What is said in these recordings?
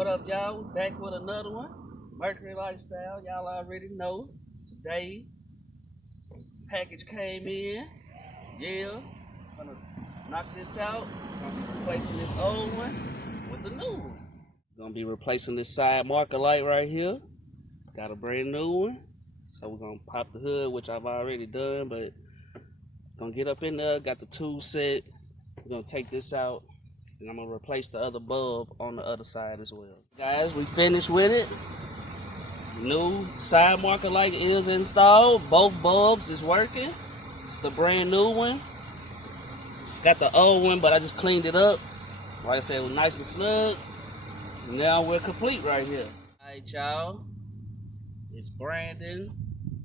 What up, y'all? Back with another one. Mercury Lifestyle. Y'all already know. Today, package came in. Yeah. Gonna knock this out. Gonna be replacing this old one with the new one. Gonna be replacing this side marker light right here. Got a brand new one. So we're gonna pop the hood, which I've already done, but gonna get up in there. Got the tool set. We're gonna take this out. And I'm gonna replace the other bulb on the other side as well. Guys, we finished with it. New side marker light is installed. Both bulbs is working. It's the brand new one. It's got the old one, but I just cleaned it up. Like I said, it was nice and snug. Now we're complete right here. Alright, y'all. It's Brandon.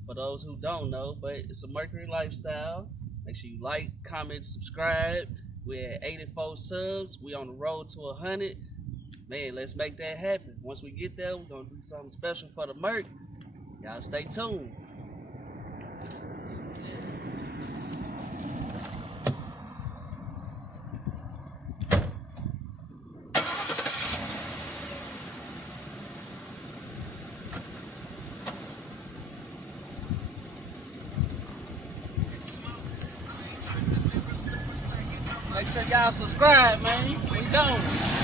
For those who don't know, but it's a Mercury Lifestyle. Make sure you like, comment, subscribe. We're at 84 subs. We on the road to 100. Man, let's make that happen. Once we get there, we're gonna do something special for the Merc. Y'all stay tuned. Make sure y'all subscribe, man. We going.